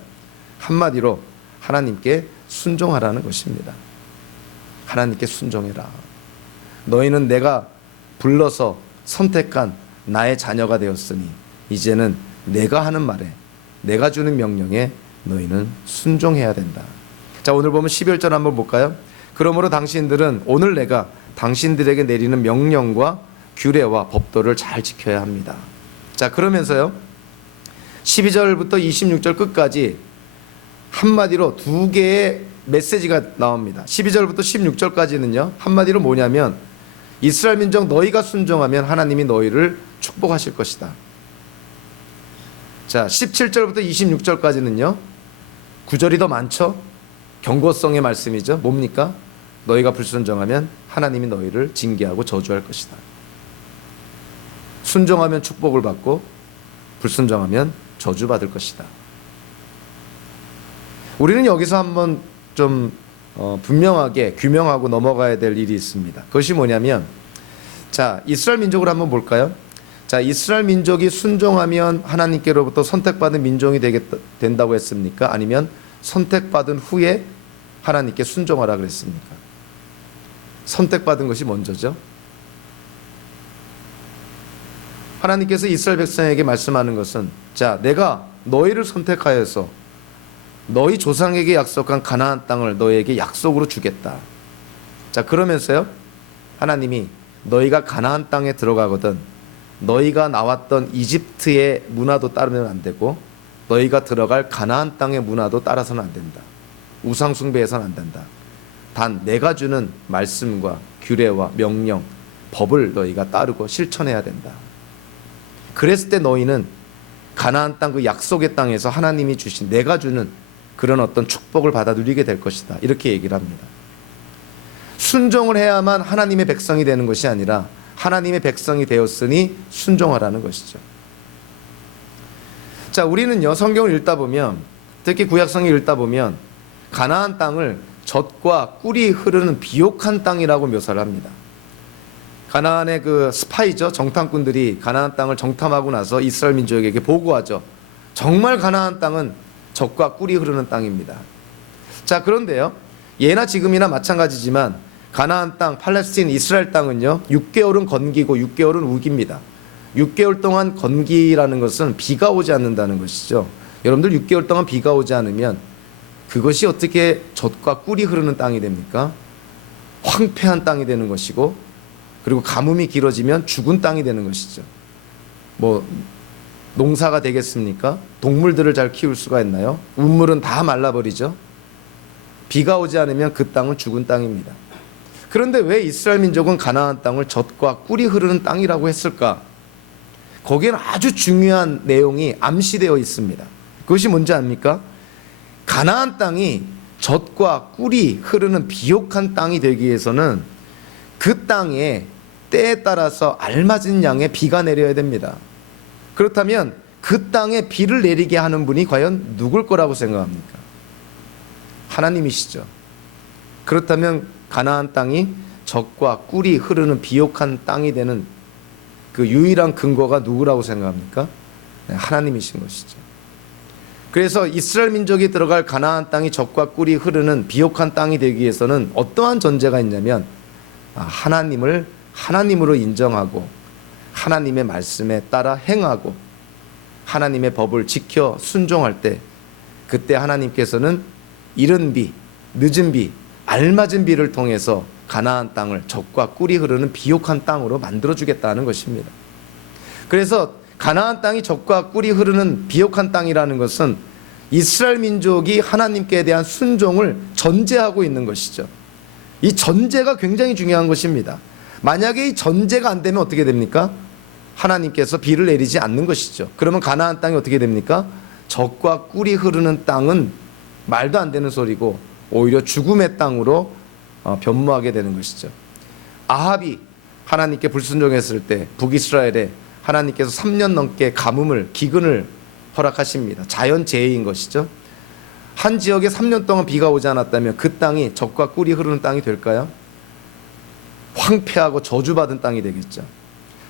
한마디로 하나님께 순종하라는 것입니다. 하나님께 순종해라. 너희는 내가 불러서 선택한 나의 자녀가 되었으니 이제는 내가 하는 말에, 내가 주는 명령에 너희는 순종해야 된다. 자, 오늘 보면 11절 한번 볼까요? 그러므로 당신들은 오늘 내가 당신들에게 내리는 명령과 규례와 법도를 잘 지켜야 합니다. 자, 그러면서요 12절부터 26절 끝까지 한마디로 두 개의 메시지가 나옵니다. 12절부터 16절까지는요 한마디로 뭐냐면 이스라엘 민족 너희가 순종하면 하나님이 너희를 축복하실 것이다. 자, 17절부터 26절까지는요 9절이 더 많죠. 경고성의 말씀이죠. 뭡니까? 너희가 불순종하면 하나님이 너희를 징계하고 저주할 것이다. 순종하면 축복을 받고 불순종하면 저주받을 것이다. 우리는 여기서 한번 좀 분명하게 규명하고 넘어가야 될 일이 있습니다. 그것이 뭐냐면, 자, 이스라엘 민족을 한번 볼까요? 자, 이스라엘 민족이 순종하면 하나님께로부터 선택받은 민족이 된다고 했습니까? 아니면 선택받은 후에 하나님께 순종하라 그랬습니까? 선택받은 것이 먼저죠. 하나님께서 이스라엘 백성에게 말씀하는 것은, 자, 내가 너희를 선택하여서 너희 조상에게 약속한 가나안 땅을 너희에게 약속으로 주겠다. 자, 그러면서요 하나님이 너희가 가나안 땅에 들어가거든 너희가 나왔던 이집트의 문화도 따르면 안 되고 너희가 들어갈 가나안 땅의 문화도 따라서는 안 된다. 우상 숭배해서는 안 된다. 단 내가 주는 말씀과 규례와 명령, 법을 너희가 따르고 실천해야 된다. 그랬을 때 너희는 가나안 땅 그 약속의 땅에서 하나님이 주신 내가 주는 그런 어떤 축복을 받아 누리게 될 것이다. 이렇게 얘기를 합니다. 순종을 해야만 하나님의 백성이 되는 것이 아니라 하나님의 백성이 되었으니 순종하라는 것이죠. 자, 우리는요 성경을 읽다 보면, 특히 구약성을 읽다 보면 가나안 땅을 젖과 꿀이 흐르는 비옥한 땅이라고 묘사를 합니다. 가나안의 그 스파이죠. 정탐꾼들이 가나안 땅을 정탐하고 나서 이스라엘 민족에게 보고하죠. 정말 가나안 땅은 젖과 꿀이 흐르는 땅입니다. 자, 그런데요, 예나 지금이나 마찬가지지만 가나안 땅, 팔레스틴, 이스라엘 땅은요 6개월은 건기고 6개월은 우기입니다. 6개월 동안 건기라는 것은 비가 오지 않는다는 것이죠. 여러분들 6개월 동안 비가 오지 않으면 그것이 어떻게 젖과 꿀이 흐르는 땅이 됩니까? 황폐한 땅이 되는 것이고, 그리고 가뭄이 길어지면 죽은 땅이 되는 것이죠. 뭐 농사가 되겠습니까? 동물들을 잘 키울 수가 있나요? 우물은 다 말라버리죠. 비가 오지 않으면 그 땅은 죽은 땅입니다. 그런데 왜 이스라엘 민족은 가나안 땅을 젖과 꿀이 흐르는 땅이라고 했을까? 거기에는 아주 중요한 내용이 암시되어 있습니다. 그것이 뭔지 압니까? 가나안 땅이 젖과 꿀이 흐르는 비옥한 땅이 되기 위해서는 그 땅에 때에 따라서 알맞은 양의 비가 내려야 됩니다. 그렇다면 그 땅에 비를 내리게 하는 분이 과연 누굴 거라고 생각합니까? 하나님이시죠. 그렇다면 가나안 땅이 젖과 꿀이 흐르는 비옥한 땅이 되는 그 유일한 근거가 누구라고 생각합니까? 하나님이신 것이죠. 그래서 이스라엘 민족이 들어갈 가나안 땅이 젖과 꿀이 흐르는 비옥한 땅이 되기 위해서는 어떠한 전제가 있냐면 하나님을 하나님으로 인정하고 하나님의 말씀에 따라 행하고 하나님의 법을 지켜 순종할 때, 그때 하나님께서는 이른 비, 늦은 비, 알맞은 비를 통해서 가나안 땅을 젖과 꿀이 흐르는 비옥한 땅으로 만들어주겠다는 것입니다. 그래서 가나안 땅이 젖과 꿀이 흐르는 비옥한 땅이라는 것은 이스라엘 민족이 하나님께 대한 순종을 전제하고 있는 것이죠. 이 전제가 굉장히 중요한 것입니다. 만약에 이 전제가 안 되면 어떻게 됩니까? 하나님께서 비를 내리지 않는 것이죠. 그러면 가나안 땅이 어떻게 됩니까? 젖과 꿀이 흐르는 땅은 말도 안 되는 소리고 오히려 죽음의 땅으로 변모하게 되는 것이죠. 아합이 하나님께 불순종했을 때 북이스라엘에 하나님께서 3년 넘게 가뭄을, 기근을 허락하십니다. 자연재해인 것이죠. 한 지역에 3년 동안 비가 오지 않았다면 그 땅이 젖과 꿀이 흐르는 땅이 될까요? 황폐하고 저주받은 땅이 되겠죠.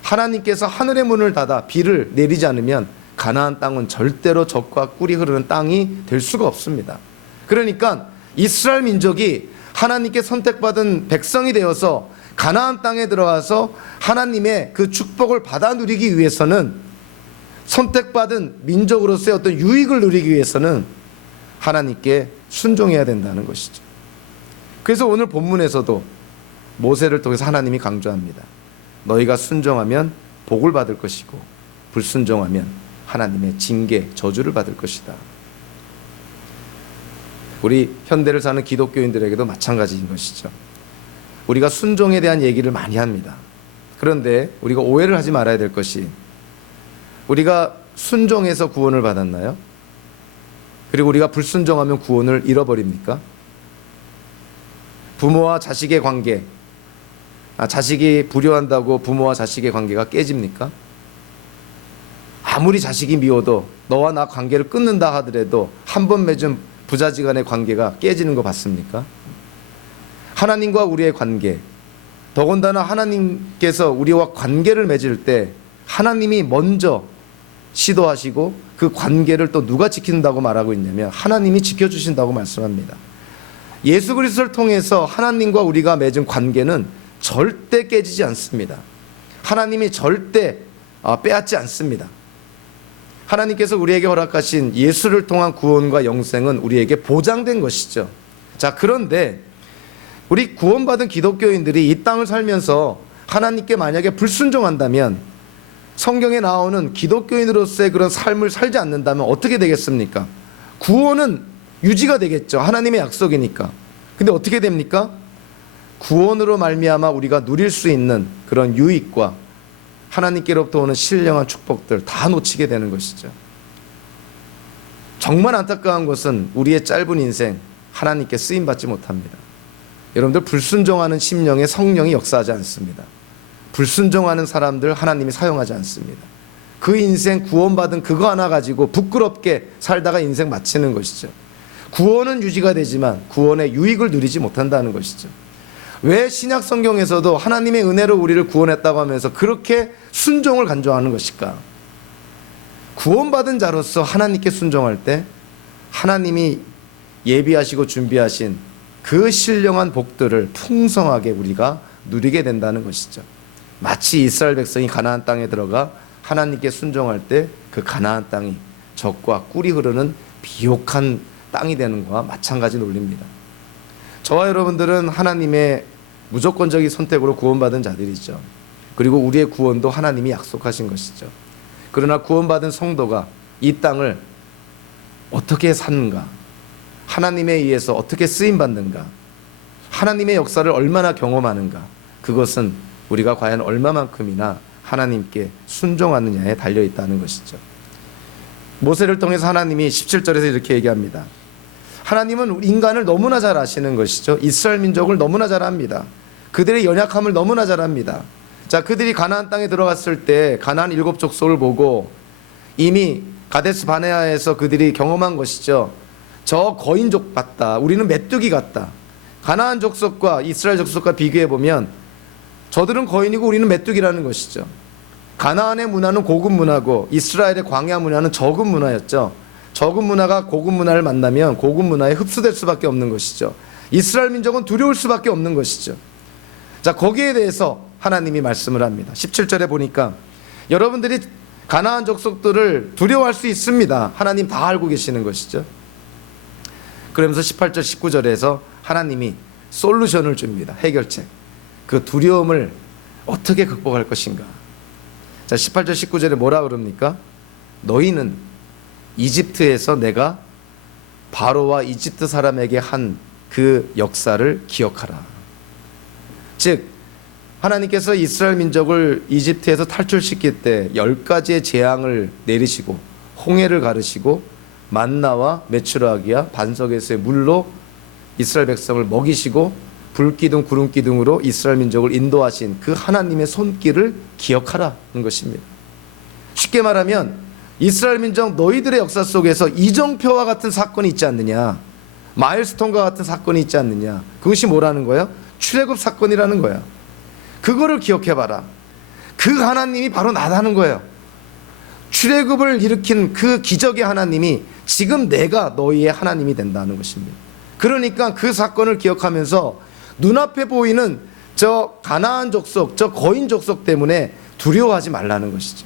하나님께서 하늘의 문을 닫아 비를 내리지 않으면 가나안 땅은 절대로 젖과 꿀이 흐르는 땅이 될 수가 없습니다. 그러니까 이스라엘 민족이 하나님께 선택받은 백성이 되어서 가나안 땅에 들어와서 하나님의 그 축복을 받아 누리기 위해서는, 선택받은 민족으로서의 어떤 유익을 누리기 위해서는 하나님께 순종해야 된다는 것이죠. 그래서 오늘 본문에서도 모세를 통해서 하나님이 강조합니다. 너희가 순종하면 복을 받을 것이고 불순종하면 하나님의 징계, 저주를 받을 것이다. 우리 현대를 사는 기독교인들에게도 마찬가지인 것이죠. 우리가 순종에 대한 얘기를 많이 합니다. 그런데 우리가 오해를 하지 말아야 될 것이, 우리가 순종해서 구원을 받았나요? 그리고 우리가 불순종하면 구원을 잃어버립니까? 부모와 자식의 관계, 자식이 불효한다고 부모와 자식의 관계가 깨집니까? 아무리 자식이 미워도 너와 나 관계를 끊는다 하더라도 한 번 맺은 부자지간의 관계가 깨지는 거 봤습니까? 하나님과 우리의 관계, 더군다나 하나님께서 우리와 관계를 맺을 때 하나님이 먼저 시도하시고 그 관계를 또 누가 지킨다고 말하고 있냐면 하나님이 지켜주신다고 말씀합니다. 예수 그리스도를 통해서 하나님과 우리가 맺은 관계는 절대 깨지지 않습니다. 하나님이 절대 빼앗지 않습니다. 하나님께서 우리에게 허락하신 예수를 통한 구원과 영생은 우리에게 보장된 것이죠. 자, 그런데 우리 구원받은 기독교인들이 이 땅을 살면서 하나님께 만약에 불순종한다면, 성경에 나오는 기독교인으로서의 그런 삶을 살지 않는다면 어떻게 되겠습니까? 구원은 유지가 되겠죠. 하나님의 약속이니까. 근데 어떻게 됩니까? 구원으로 말미암아 우리가 누릴 수 있는 그런 유익과 하나님께로부터 오는 신령한 축복들 다 놓치게 되는 것이죠. 정말 안타까운 것은 우리의 짧은 인생 하나님께 쓰임받지 못합니다. 여러분들, 불순종하는 심령에 성령이 역사하지 않습니다. 불순종하는 사람들 하나님이 사용하지 않습니다. 그 인생 구원받은 그거 하나 가지고 부끄럽게 살다가 인생 마치는 것이죠. 구원은 유지가 되지만 구원의 유익을 누리지 못한다는 것이죠. 왜 신약 성경에서도 하나님의 은혜로 우리를 구원했다고 하면서 그렇게 순종을 간주하는 것일까? 구원받은 자로서 하나님께 순종할 때 하나님이 예비하시고 준비하신 그 신령한 복들을 풍성하게 우리가 누리게 된다는 것이죠. 마치 이스라엘 백성이 가나안 땅에 들어가 하나님께 순종할 때 그 가나안 땅이 젖과 꿀이 흐르는 비옥한 땅이 되는 것과 마찬가지 논리입니다. 저와 여러분들은 하나님의 무조건적인 선택으로 구원받은 자들이죠. 그리고 우리의 구원도 하나님이 약속하신 것이죠. 그러나 구원받은 성도가 이 땅을 어떻게 사는가, 하나님에 의해서 어떻게 쓰임받는가, 하나님의 역사를 얼마나 경험하는가, 그것은 우리가 과연 얼마만큼이나 하나님께 순종하느냐에 달려있다는 것이죠. 모세를 통해서 하나님이 17절에서 이렇게 얘기합니다. 하나님은 인간을 너무나 잘 아시는 것이죠. 이스라엘 민족을 너무나 잘 압니다. 그들의 연약함을 너무나 잘 압니다. 자, 그들이 가나안 땅에 들어갔을 때 가나안 7 족속을 보고 이미 가데스 바네아에서 그들이 경험한 것이죠. 저 거인족 같다. 우리는 메뚜기 같다. 가나안 족속과 이스라엘 족속과 비교해 보면 저들은 거인이고 우리는 메뚜기라는 것이죠. 가나안의 문화는 고급 문화고 이스라엘의 광야 문화는 저급 문화였죠. 저급 문화가 고급 문화를 만나면 고급 문화에 흡수될 수밖에 없는 것이죠. 이스라엘 민족은 두려울 수밖에 없는 것이죠. 자, 거기에 대해서 하나님이 말씀을 합니다. 17절에 보니까 여러분들이 가나안 족속들을 두려워할 수 있습니다. 하나님 다 알고 계시는 것이죠. 그러면서 18절 19절에서 하나님이 솔루션을 줍니다. 해결책. 그 두려움을 어떻게 극복할 것인가. 자, 18절 19절에 뭐라 그럽니까? 너희는 이집트에서 내가 바로와 이집트 사람에게 한 그 역사를 기억하라. 즉 하나님께서 이스라엘 민족을 이집트에서 탈출시킬 때 10가지의 재앙을 내리시고 홍해를 가르시고 만나와 메추라기와 반석에서의 물로 이스라엘 백성을 먹이시고 불기둥 구름기둥으로 이스라엘 민족을 인도하신 그 하나님의 손길을 기억하라는 것입니다. 쉽게 말하면 이스라엘 민족 너희들의 역사 속에서 이정표와 같은 사건이 있지 않느냐, 마일스톤과 같은 사건이 있지 않느냐. 그것이 뭐라는 거예요? 출애굽 사건이라는 거예요. 그거를 기억해봐라. 그 하나님이 바로 나다는 거예요. 출애굽을 일으킨 그 기적의 하나님이 지금 내가 너희의 하나님이 된다는 것입니다. 그러니까 그 사건을 기억하면서 눈앞에 보이는 저 가나안 족속, 저 거인 족속 때문에 두려워하지 말라는 것이죠.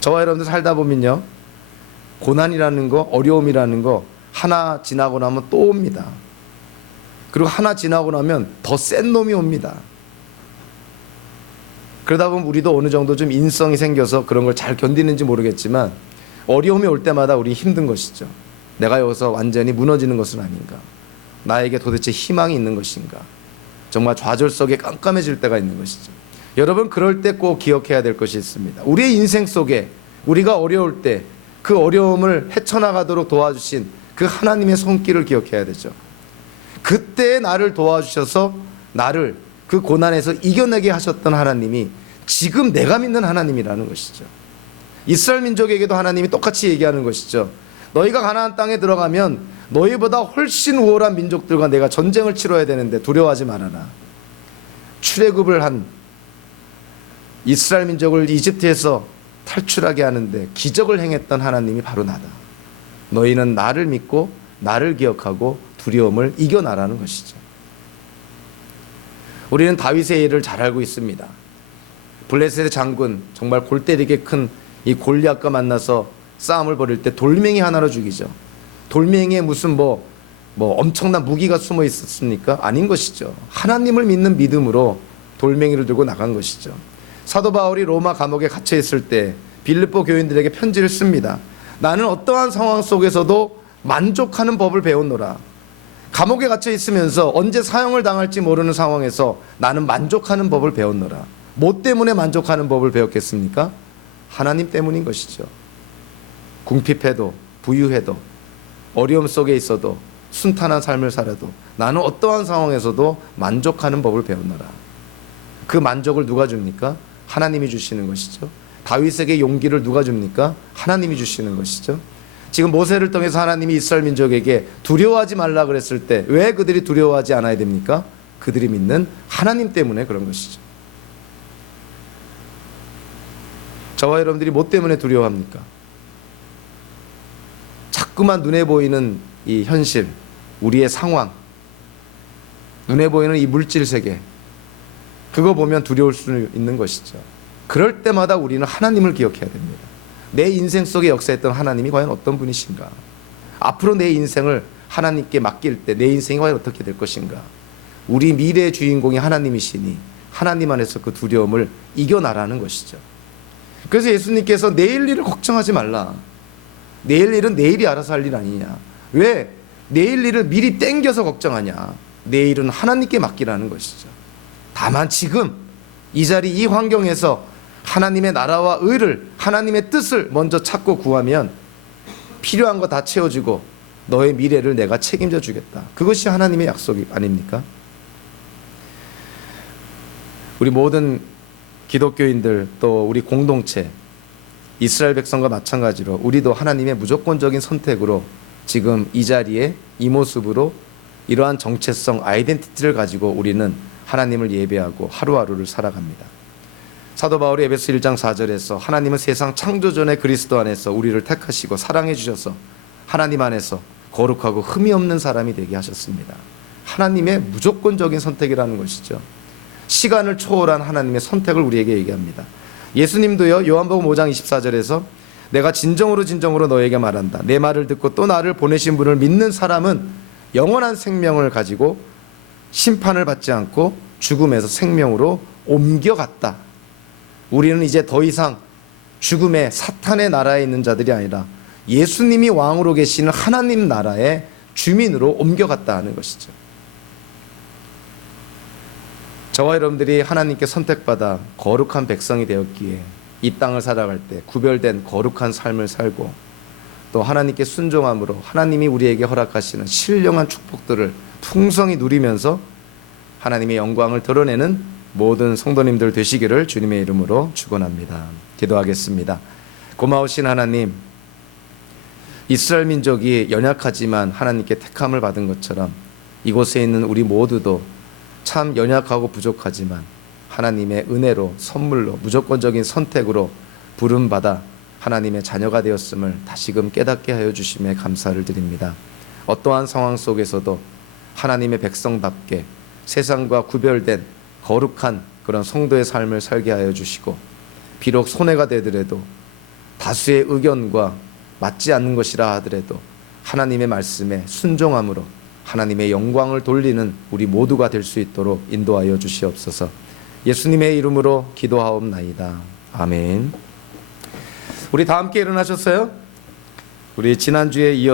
저와 여러분들 살다 보면요, 고난이라는 거, 어려움이라는 거 하나 지나고 나면 또 옵니다. 그리고 하나 지나고 나면 더 센 놈이 옵니다. 그러다 보면 우리도 어느 정도 좀 인성이 생겨서 그런 걸 잘 견디는지 모르겠지만 어려움이 올 때마다 우리 힘든 것이죠. 내가 여기서 완전히 무너지는 것은 아닌가, 나에게 도대체 희망이 있는 것인가, 정말 좌절 속에 깜깜해질 때가 있는 것이죠. 여러분, 그럴 때 꼭 기억해야 될 것이 있습니다. 우리의 인생 속에 우리가 어려울 때 그 어려움을 헤쳐나가도록 도와주신 그 하나님의 손길을 기억해야 되죠. 그때 나를 도와주셔서 나를 그 고난에서 이겨내게 하셨던 하나님이 지금 내가 믿는 하나님이라는 것이죠. 이스라엘 민족에게도 하나님이 똑같이 얘기하는 것이죠. 너희가 가나안 땅에 들어가면 너희보다 훨씬 우월한 민족들과 내가 전쟁을 치러야 되는데 두려워하지 말아라. 출애굽을 한 이스라엘 민족을 이집트에서 탈출하게 하는데 기적을 행했던 하나님이 바로 나다. 너희는 나를 믿고 나를 기억하고 두려움을 이겨나라는 것이죠. 우리는 다윗의 일을 잘 알고 있습니다. 블레셋의 장군, 정말 골 때리게 큰 이 골리앗과 만나서 싸움을 벌일 때 돌멩이 하나로 죽이죠. 돌멩이에 무슨 뭐 엄청난 무기가 숨어 있었습니까? 아닌 것이죠. 하나님을 믿는 믿음으로 돌멩이를 들고 나간 것이죠. 사도 바울이 로마 감옥에 갇혀 있을 때 빌립보 교인들에게 편지를 씁니다. 나는 어떠한 상황 속에서도 만족하는 법을 배웠노라. 감옥에 갇혀 있으면서 언제 사형을 당할지 모르는 상황에서 나는 만족하는 법을 배웠노라. 뭐 때문에 만족하는 법을 배웠겠습니까? 하나님 때문인 것이죠. 궁핍해도 부유해도 어려움 속에 있어도 순탄한 삶을 살아도 나는 어떠한 상황에서도 만족하는 법을 배웠노라. 그 만족을 누가 줍니까? 하나님이 주시는 것이죠. 다윗에게 용기를 누가 줍니까? 하나님이 주시는 것이죠. 지금 모세를 통해서 하나님이 이스라엘 민족에게 두려워하지 말라 그랬을 때 왜 그들이 두려워하지 않아야 됩니까? 그들이 믿는 하나님 때문에 그런 것이죠. 저와 여러분들이 뭐 때문에 두려워합니까? 자꾸만 눈에 보이는 이 현실, 우리의 상황, 눈에 보이는 이 물질 세계, 그거 보면 두려울 수 있는 것이죠. 그럴 때마다 우리는 하나님을 기억해야 됩니다. 내 인생 속에 역사했던 하나님이 과연 어떤 분이신가? 앞으로 내 인생을 하나님께 맡길 때 내 인생이 과연 어떻게 될 것인가? 우리 미래의 주인공이 하나님이시니 하나님 안에서 그 두려움을 이겨나라는 것이죠. 그래서 예수님께서 내일 일을 걱정하지 말라. 내일 일은 내일이 알아서 할 일 아니냐. 왜? 내일 일을 미리 땡겨서 걱정하냐. 내일은 하나님께 맡기라는 것이죠. 다만 지금 이 자리 이 환경에서 하나님의 나라와 의를, 하나님의 뜻을 먼저 찾고 구하면 필요한 거 다 채워주고 너의 미래를 내가 책임져 주겠다. 그것이 하나님의 약속이 아닙니까? 우리 모든 기독교인들 또 우리 공동체, 이스라엘 백성과 마찬가지로 우리도 하나님의 무조건적인 선택으로 지금 이 자리에 이 모습으로 이러한 정체성, 아이덴티티를 가지고 우리는 하나님을 예배하고 하루하루를 살아갑니다. 사도 바울이 에베소 1장 4절에서 하나님은 세상 창조 전에 그리스도 안에서 우리를 택하시고 사랑해 주셔서 하나님 안에서 거룩하고 흠이 없는 사람이 되게 하셨습니다. 하나님의 무조건적인 선택이라는 것이죠. 시간을 초월한 하나님의 선택을 우리에게 얘기합니다. 예수님도요, 요한복음 5장 24절에서 내가 진정으로 너에게 말한다. 내 말을 듣고 또 나를 보내신 분을 믿는 사람은 영원한 생명을 가지고 심판을 받지 않고 죽음에서 생명으로 옮겨갔다. 우리는 이제 더 이상 죽음의 사탄의 나라에 있는 자들이 아니라 예수님이 왕으로 계시는 하나님 나라의 주민으로 옮겨갔다 하는 것이죠. 저와 여러분들이 하나님께 선택받아 거룩한 백성이 되었기에 이 땅을 살아갈 때 구별된 거룩한 삶을 살고 또 하나님께 순종함으로 하나님이 우리에게 허락하시는 신령한 축복들을 풍성히 누리면서 하나님의 영광을 드러내는 모든 성도님들 되시기를 주님의 이름으로 축원합니다. 기도하겠습니다. 고마우신 하나님, 이스라엘 민족이 연약하지만 하나님께 택함을 받은 것처럼 이곳에 있는 우리 모두도 참 연약하고 부족하지만 하나님의 은혜로, 선물로, 무조건적인 선택으로 부름받아 하나님의 자녀가 되었음을 다시금 깨닫게 하여 주심에 감사를 드립니다. 어떠한 상황 속에서도 하나님의 백성답게 세상과 구별된 거룩한 그런 성도의 삶을 살게 하여 주시고, 비록 손해가 되더라도 다수의 의견과 맞지 않는 것이라 하더라도 하나님의 말씀에 순종함으로 하나님의 영광을 돌리는 우리 모두가 될 수 있도록 인도하여 주시옵소서. 예수님의 이름으로 기도하옵나이다. 아멘. 우리 다 함께 일어나셨어요? 우리 지난주에 이어